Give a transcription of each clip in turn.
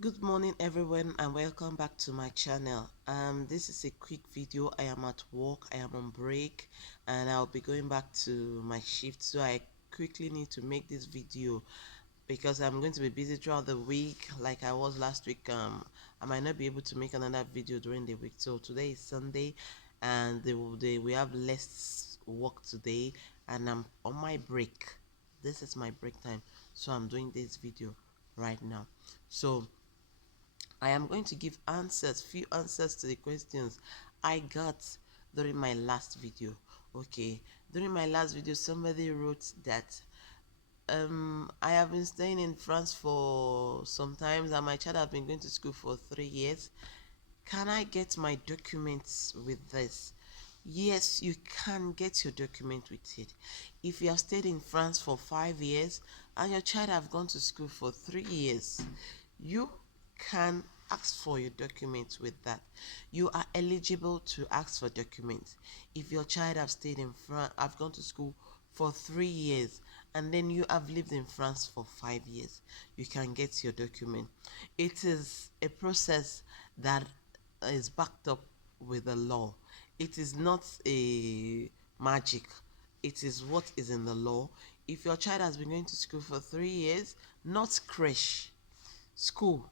Good morning everyone and welcome back to my channel. This is a quick video. I am at work, I am on break, and I'll be going back to my shift, so I quickly need to make this video because I'm going to be busy throughout the week like I was last week. I might not be able to make another video during the week. So today is Sunday and we have less work today and I'm on my break. This is my break time, so I'm doing this video right now. So I am going to give few answers to the questions I got during my last video. Okay, during my last video, somebody wrote that I have been staying in France for some time and my child has been going to school for 3 years. Can I get my documents with this? Yes, you can get your document with it. If you have stayed in France for 5 years and your child have gone to school for 3 years, you can ask for your documents with that. You are eligible to ask for documents. If your child have stayed in France, have gone to school for 3 years, and then you have lived in France for 5 years, you can get your document. It is a process that is backed up with the law. It is not a magic. It is what is in the law. If your child has been going to school for 3 years, not creche, school,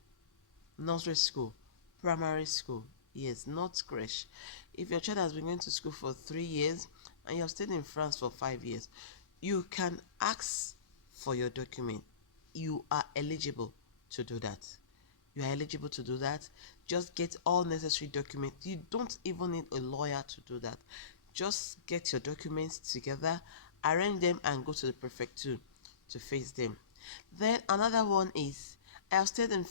nursery school, primary school, yes, not creche. If your child has been going to school for 3 years and you have stayed in France for 5 years, you can ask for your document. You are eligible to do that. You are eligible to do that. Just get all necessary documents. You don't even need a lawyer to do that. Just get your documents together, arrange them, and go to the prefect to face them. Then another one is, I have stayed in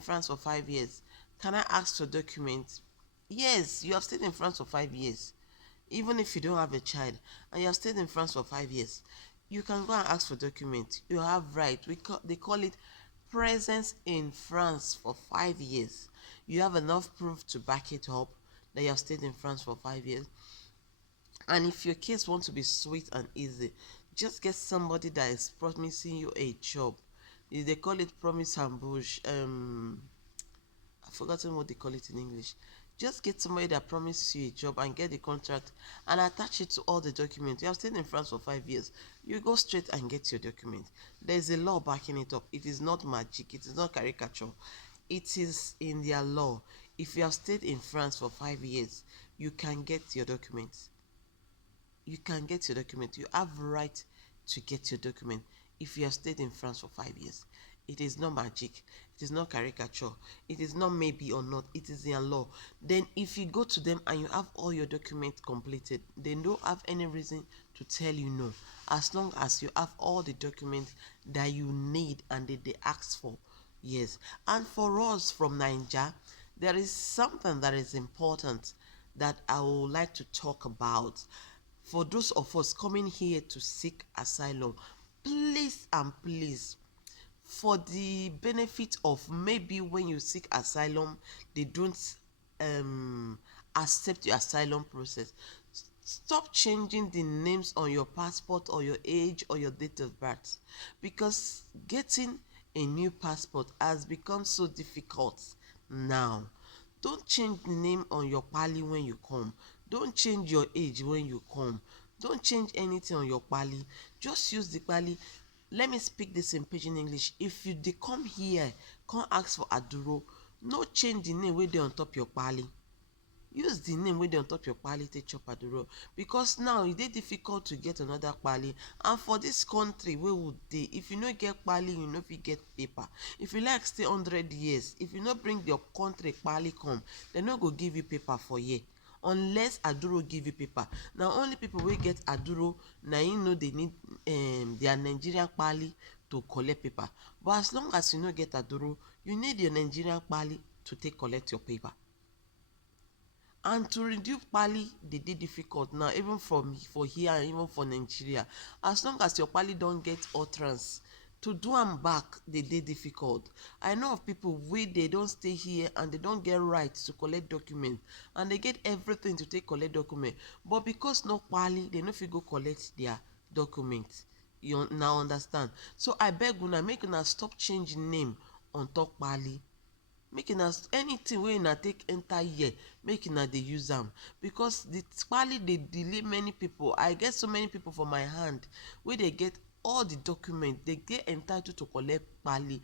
France for 5 years. Can I ask for documents? Yes, you have stayed in France for 5 years. Even if you don't have a child and you have stayed in France for 5 years, you can go and ask for documents. You have right. They call it presence in France for 5 years. You have enough proof to back it up that you have stayed in France for 5 years. And if your case wants to be sweet and easy, just get somebody that is promising you a job. They call it promise ambush. I've forgotten what they call it in English. Just get somebody that promises you a job and get the contract and attach it to all the documents. You have stayed in France for 5 years. You go straight and get your document. There is a law backing it up. It is not magic. It is not caricature. It is in their law. If you have stayed in France for 5 years, you can get your documents. You can get your document. You have right to get your document if you have stayed in France for 5 years. It is not magic. It is not caricature. It is not maybe or not. It is in law. Then if you go to them and you have all your documents completed, they don't have any reason to tell you no. As long as you have all the documents that you need and that they ask for. Yes. And for us from Nigeria, there is something that is important that I would like to talk about. For those of us coming here to seek asylum, please and please, for the benefit of maybe when you seek asylum, they don't accept your asylum process. Stop changing the names on your passport or your age or your date of birth, because getting a new passport has become so difficult now. Don't change the name on your pali when you come. Don't change your age when you come. Don't change anything on your pali. Just use the pali. Let me speak this in pidgin English. If you dey come here, come ask for Aduro, no change the name wey dey on top your pali. Use the name wey dey on top your pali take chop Aduro, because now e dey difficult to get another pali. And for this country wey we dey, if you no get pali, you no fit get paper. If you like stay 100 years, if you no bring your country pali come, dem no go give you paper for here unless Aduro give you paper. Na only people wey get Aduro na im know they need their Nigerian pali to collect paper. But as long as you no get Aduro, you need your Nigerian pali to take collect your paper. And to renew pali dey difficult now, even for here and even for Nigeria. As long as your pali don get utterance, to do am back dey difficult. I know of people wey they don stay here and they don get right to collect document and they get everything to take collect document, but because no pali, they no fit go collect their document. You now understand? So I beg una, make una stop changing name on top pali. make una anything wey una take enter here, make una dey use am, because the pali dey delay many people. I get so many people for my hand wey dey get all the document, they get entitled to collect pali.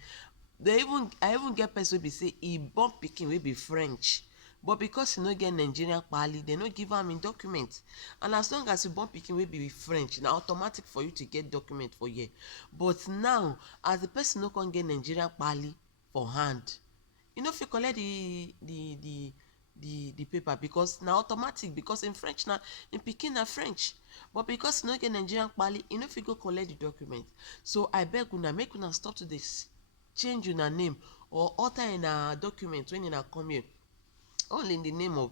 I even get person wey be say e born pikin wey be French, but because e no get Nigerian pali, they no give am im document. And as long as you born pikin wey be French, na automatic for you to get document for here. But now, as the person no come get Nigerian pali for hand, you no fit collect the paper, because na automatic, because in French na in pikin na French. But because e no get Nigerian pali, e no fit go collect the document. So I beg una, make una stop to dey change una name or alter una document when una come here, all in the name of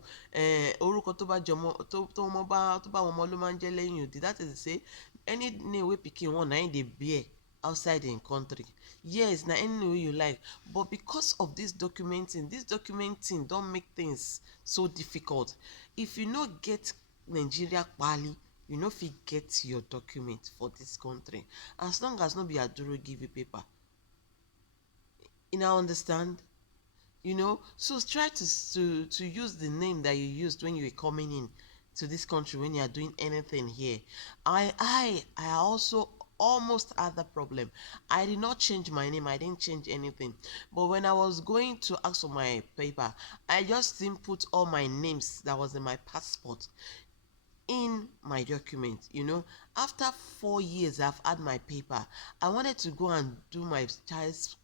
orúkọ tó bá jọmọ tó mọ bá tó bá wọn mọ ló máa ń jẹ́ lẹ́yìn òdì. That is to say, any name wey pikin want na im dey bear outside im country. Yes, na any name wey you like, but because of this documenting don make things so difficult. If you no get Nigeria pali, you no fit get your document for this country, as long as no be Aduro give you paper. You now understand? So try to use the name that you used when you were coming in to this country, when you are doing anything here. I also almost had that problem. I did not change my name, I didn't change anything, but when I was going to ask for my paper, I just didn't put all my names that was in my passport in my document. After 4 years I've had my paper, I wanted to go and do my child's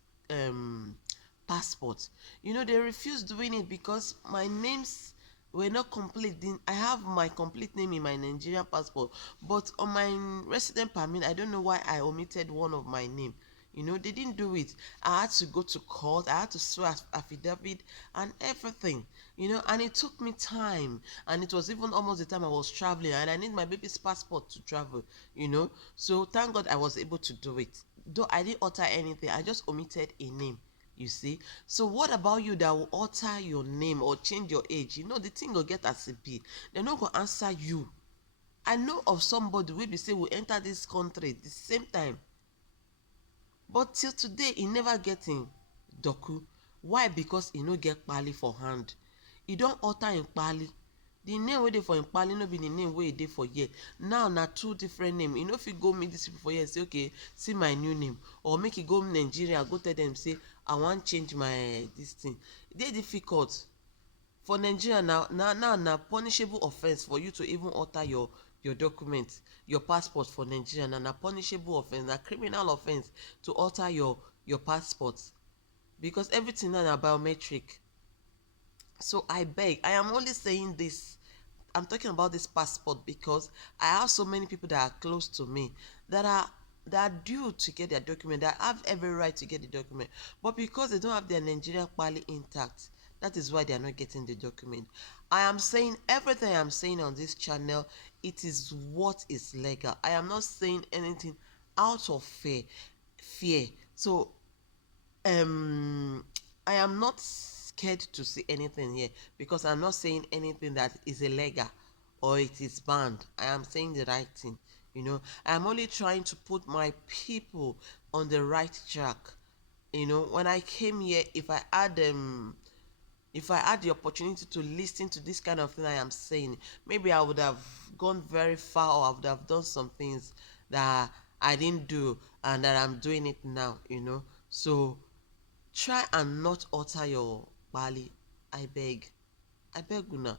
passport. They refused doing it because my names were not complete. I have my complete name in my Nigerian passport, but on my resident permit, I don't know why I omitted one of my name. They didn't do it. I had to go to court, I had to swear affidavit and everything. And it took me time, and it was even almost the time I was traveling, and I need my baby's passport to travel. So thank God I was able to do it, though I didn't alter anything, I just omitted a name. You see? So what about you that will alter your name or change your age? The thing will get as it be. They're not going to answer you. I know of somebody wey be say will enter this country the same time, but till today he never get him doku. Why? Because he no get pali for hand. He don alter him pali. The name wey dey for him pali no be the name wey dey for here. Now na two different name. You know, if you go meet these people for here, say okay, see my new name, or make you go Nigeria, go tell them say I want change my this thing. Dey difficult for Nigeria. Now na punishable offense for you to even alter your document, your passport for Nigeria. Na punishable offense, na criminal offense to alter your passport, because everything now na biometric. So I beg, I am only saying this, I'm talking about this passport because I have so many people that are close to me that are due to get their document, that have every right to get the document, but because they don't have their Nigerian pali intact, that is why they are not getting the document. I am saying everything I am saying on this channel, it is what is legal. I am not saying anything out of fear. So I am not scared to say anything here, because I'm not saying anything that is illegal or it is banned. I am saying the right thing. I'm only trying to put my people on the right track. When I came here, if I had the opportunity to listen to this kind of thing I am saying, maybe I would have gone very far, or I would have done some things that I didn't do and that I'm doing it now. So try and not alter your pali. I beg una.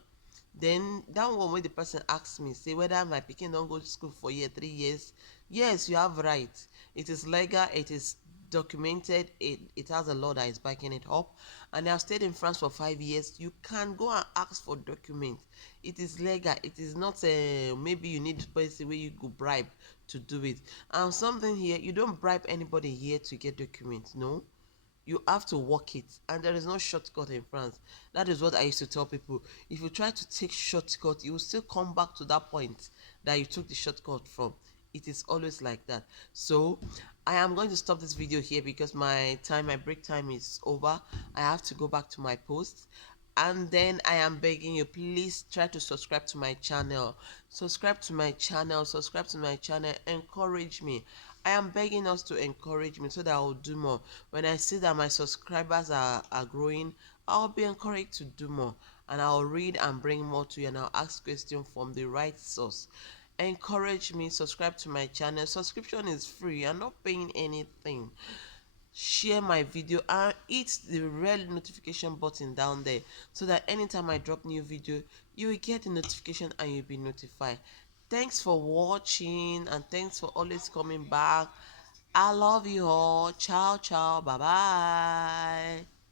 Then that one when the person asks me, say whether my pikin don't go to school for 3 years, yes, you have right. It is legal, it is documented, it has a law that is backing it up. And I've stayed in France for 5 years. You can go and ask for documents. It is legal. It is not maybe you need person where you go bribe to do it. And something here, you don't bribe anybody here to get documents. No, you have to work it, and there is no shortcut in France. That is what I used to tell people. If you try to take shortcut, you will still come back to that point that you took the shortcut from. It is always like that. So I am going to stop this video here because my break time is over. I have to go back to my post. And then I am begging you, please try to subscribe to my channel. Subscribe to my channel. Encourage me. I am begging us to encourage me so that I'll do more. When I see that my subscribers are growing, I'll be encouraged to do more. And I'll read and bring more to you, and I'll ask questions from the right source. Encourage me, subscribe to my channel. Subscription is free. I'm not paying anything. Share my video and hit the red notification button down there so that anytime I drop new video, you will get the notification and you'll be notified. Thanks for watching, and thanks for always coming back. I love you all. Ciao ciao, bye bye.